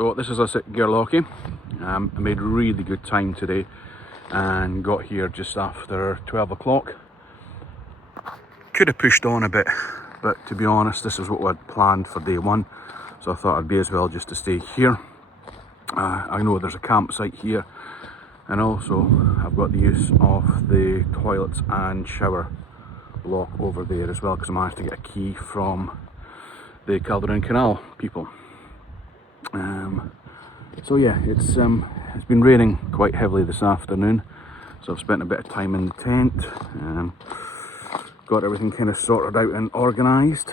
So this is us at Gerlocky. I made really good time today and got here just after 12 o'clock. Could have pushed on a bit, but to be honest, this is what I'd planned for day one, so I thought I'd be as well just to stay here. I know there's a campsite here, and also I've got the use of the toilets and shower block over there as well, because I managed to get a key from the Calderone Canal people. So yeah, it's been raining quite heavily this afternoon, so I've spent a bit of time in the tent, got everything kind of sorted out and organised.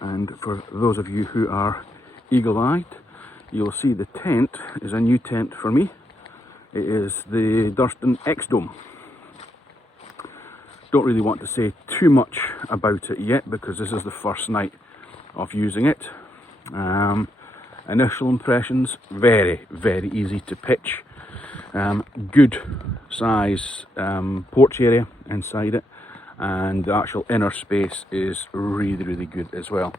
And for those of you who are eagle-eyed, you'll see the tent is a new tent for me. It is the Durston X-Dome. Don't really want to say too much about it yet because this is the first night of using it. Initial impressions, very easy to pitch. Good size porch area inside it, and the actual inner space is really good as well.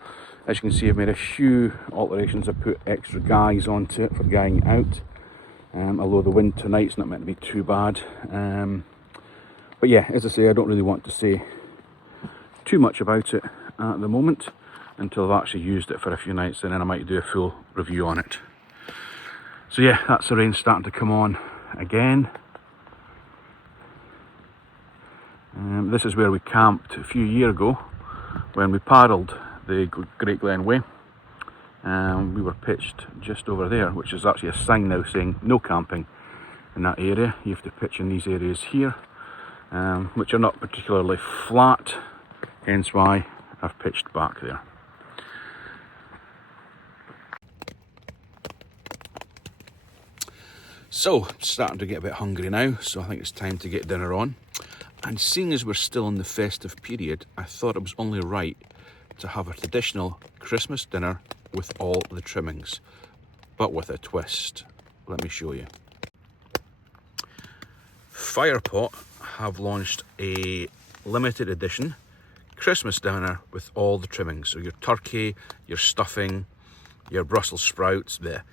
As you can see, I've made a few alterations. I put extra guys onto it for guying out, although the wind tonight's not meant to be too bad. But yeah, as I say, I don't really want to say too much about it at the moment until I've actually used it for a few nights, and then I might do a full review on it. So yeah, that's the rain starting to come on again. This is where we camped a few years ago when we paddled the Great Glen Way. We were pitched just over there, which is actually a sign now saying no camping in that area. You have to pitch in these areas here, which are not particularly flat, hence why I've pitched back there. So, starting to get a bit hungry now, so I think it's time to get dinner on. And seeing as we're still in the festive period, I thought it was only right to have a traditional Christmas dinner with all the trimmings, but with a twist. Let me show you. Firepot have launched a limited edition Christmas dinner with all the trimmings. So your turkey, your stuffing, your Brussels sprouts, there,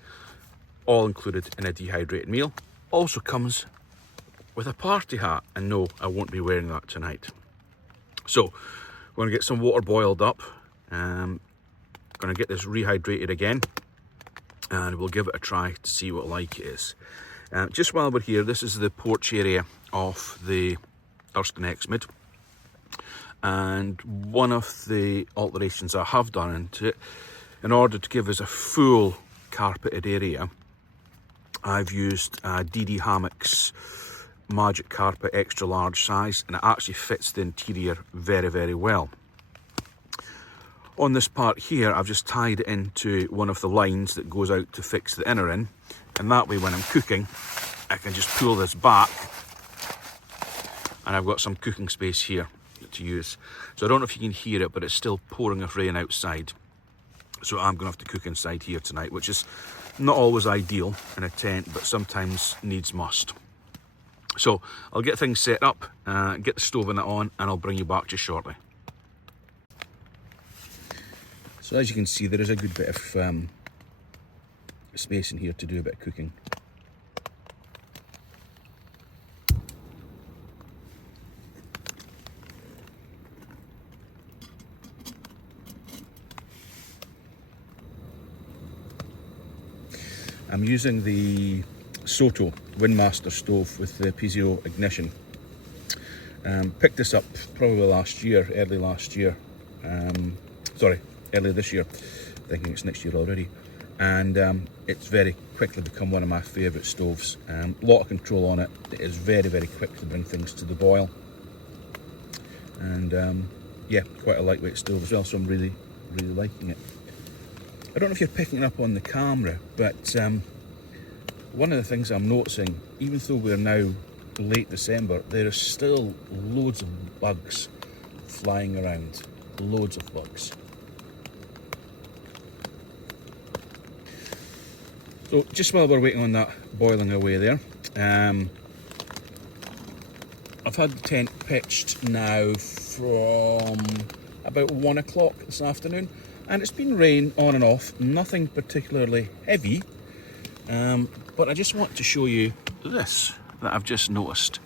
all included in a dehydrated meal. Also comes with a party hat, and no, I won't be wearing that tonight. So we're going to get some water boiled up. Going to get this rehydrated again, and we'll give it a try to see what like it is. Just while we're here, this is the porch area of the Durston X-Mid, and one of the alterations I have done into it, in order to give us a full carpeted area, I've used DD Hammock's Magic Carpet extra large size, and it actually fits the interior very well. On this part here, I've just tied it into one of the lines that goes out to fix the inner in, and that way when I'm cooking I can just pull this back and I've got some cooking space here to use. So I don't know if you can hear it, but it's still pouring of rain outside, so I'm going to have to cook inside here tonight, which is not always ideal in a tent, but sometimes needs must. So I'll get things set up, get the stove and that on, and I'll bring you back just shortly. So as you can see, there is a good bit of space in here to do a bit of cooking. I'm using the Soto Windmaster stove with the piezo ignition. Picked this up probably early this year, thinking it's next year already, and it's very quickly become one of my favourite stoves. Lot of control on it. It is very quick to bring things to the boil, and yeah, quite a lightweight stove as well, so I'm really liking it. I don't know if you're picking up on the camera, but one of the things I'm noticing, even though we're now late December, there are still loads of bugs flying around. Loads of bugs. So just while we're waiting on that boiling away there, I've had the tent pitched now from about 1 o'clock this afternoon. And it's been rain on and off, nothing particularly heavy, but I just want to show you this that I've just noticed.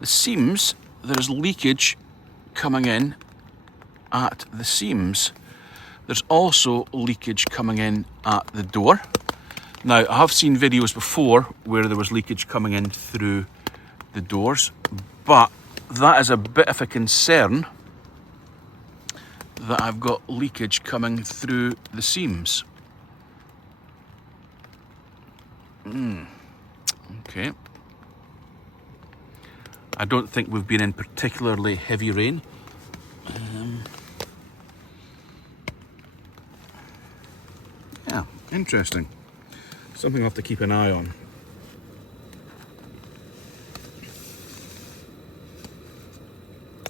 The seams, there's leakage coming in at the seams. There's also leakage coming in at the door. Now, I have seen videos before where there was leakage coming in through the doors, but that is a bit of a concern that I've got leakage coming through the seams. Okay. I don't think we've been in particularly heavy rain. Yeah, interesting. Something I'll have to keep an eye on.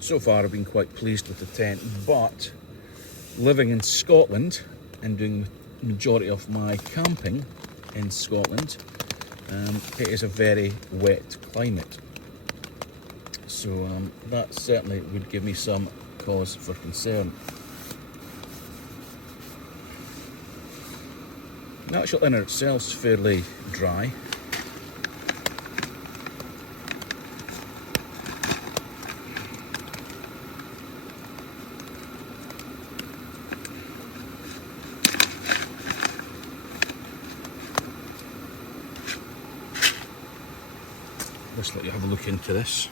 So far I've been quite pleased with the tent, but living in Scotland and doing the majority of my camping in Scotland, it is a very wet climate. So that certainly would give me some cause for concern. The actual inner itself is fairly dry. Just let you have a look into this.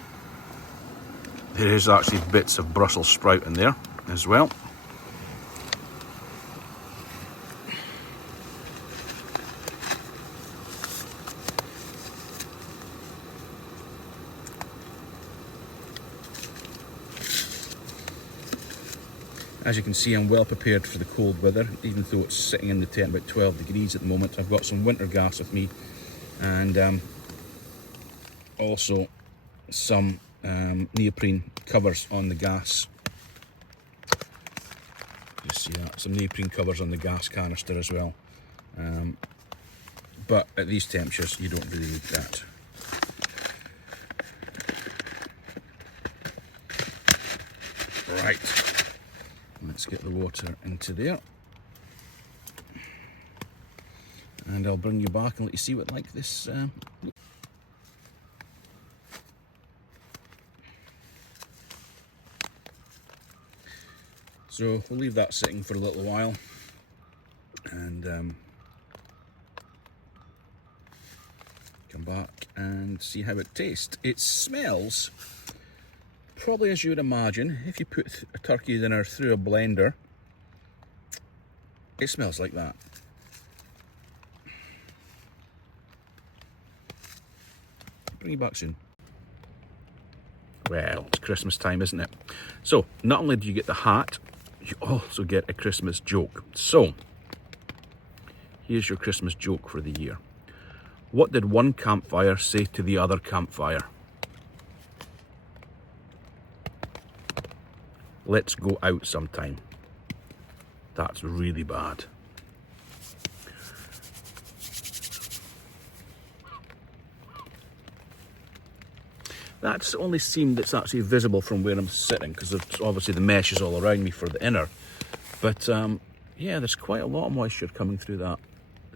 There is actually bits of Brussels sprout in there as well. As you can see, I'm well prepared for the cold weather, even though it's sitting in the tent about 12 degrees at the moment. I've got some winter gas with me, and also some neoprene covers on the gas. You see that? Some neoprene covers on the gas canister as well. But at these temperatures, you don't really need that. Right. Let's get the water into there, and I'll bring you back and let you see what like this. So we'll leave that sitting for a little while, and come back and see how it tastes. It smells probably as you would imagine. If you put a turkey dinner through a blender, it smells like that. Bring you back soon. Well, it's Christmas time, isn't it? So, not only do you get the hat, you also get a Christmas joke. So, here's your Christmas joke for the year. What did one campfire say to the other campfire? Let's go out sometime. That's really bad. That's the only seam that's actually visible from where I'm sitting, because obviously the mesh is all around me for the inner. But yeah, there's quite a lot of moisture coming through that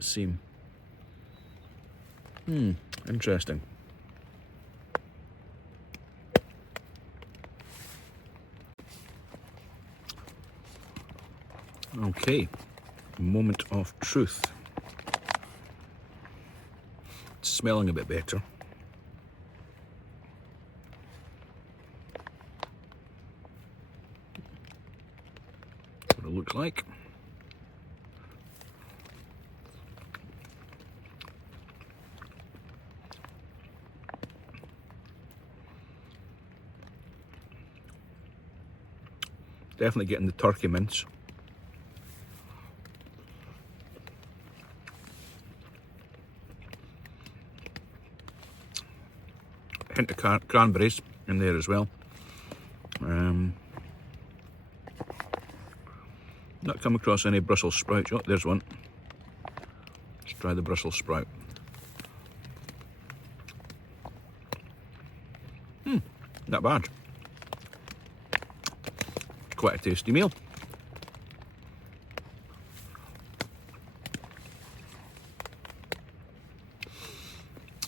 seam. Interesting. Okay, moment of truth. It's smelling a bit better. What it looks like. Definitely getting the turkey mince. Hint of cranberries in there as well. Not come across any Brussels sprouts. Oh, there's one. Let's try the Brussels sprout. Not bad. Quite a tasty meal.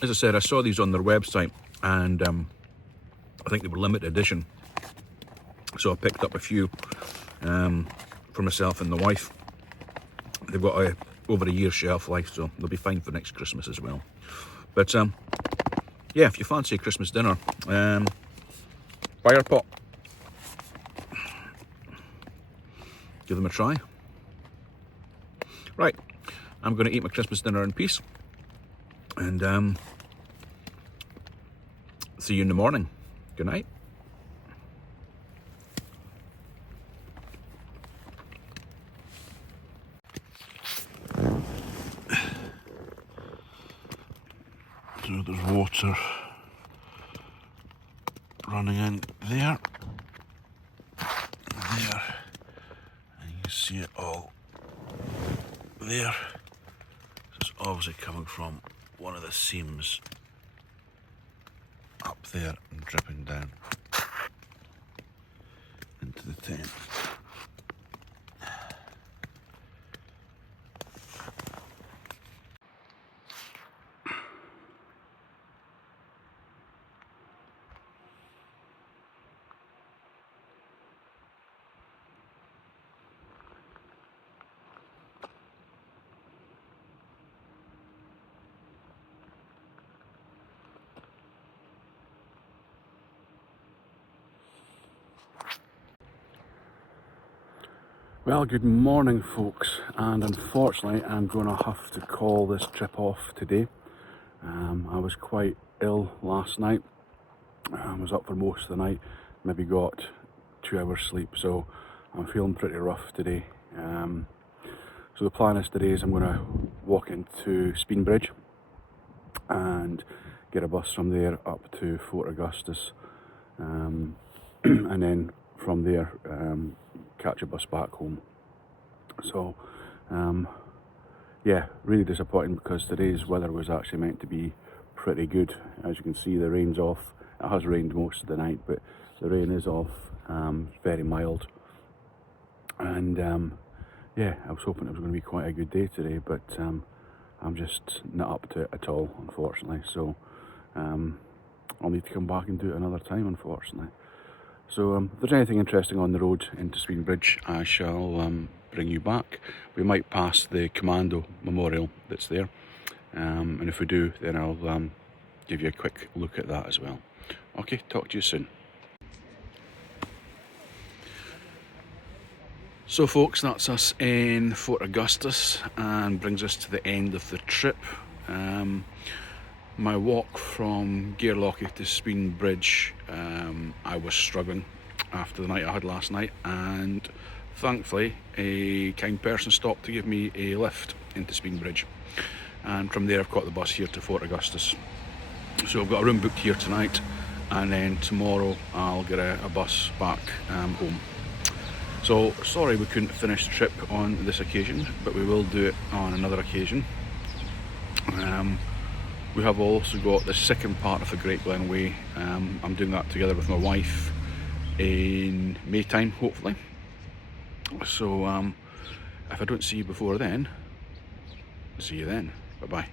as I said, I saw these on their website, and I think they were limited edition, so I picked up a few for myself and the wife. They've got over a year's shelf life, so they'll be fine for next Christmas as well. But yeah, if you fancy a Christmas dinner, fire pot, give them a try. Right, I'm going to eat my Christmas dinner in peace, and see you in the morning. Good night. So there's water running in there, and you can see it all there. So it's obviously coming from one of the seams up there and dripping down into the tent. Well, good morning folks, and unfortunately I'm going to have to call this trip off today. I was quite ill last night. I was up for most of the night, maybe got 2 hours sleep, so I'm feeling pretty rough today. So the plan is today is I'm going to walk into Speenbridge and get a bus from there up to Fort Augustus, and then from there catch a bus back home. So yeah, really disappointing because today's weather was actually meant to be pretty good. As you can see, the rain's off. It has rained most of the night, but the rain is off, very mild, and yeah, I was hoping it was going to be quite a good day today, but I'm just not up to it at all, unfortunately. So I'll need to come back and do it another time, unfortunately. So if there's anything interesting on the road into Speenbridge, I shall bring you back. We might pass the Commando Memorial that's there, and if we do, then I'll give you a quick look at that as well. Okay, talk to you soon. So folks, that's us in Fort Augustus and brings us to the end of the trip. My walk from Gairlochie to Speenbridge, I was struggling after the night I had last night, and thankfully a kind person stopped to give me a lift into Speenbridge, and from there I've got the bus here to Fort Augustus. So I've got a room booked here tonight, and then tomorrow I'll get a bus back home. So sorry we couldn't finish the trip on this occasion, but we will do it on another occasion. We have also got the second part of the Great Glen Way. I'm doing that together with my wife in May time, hopefully. So if I don't see you before then, see you then. Bye bye.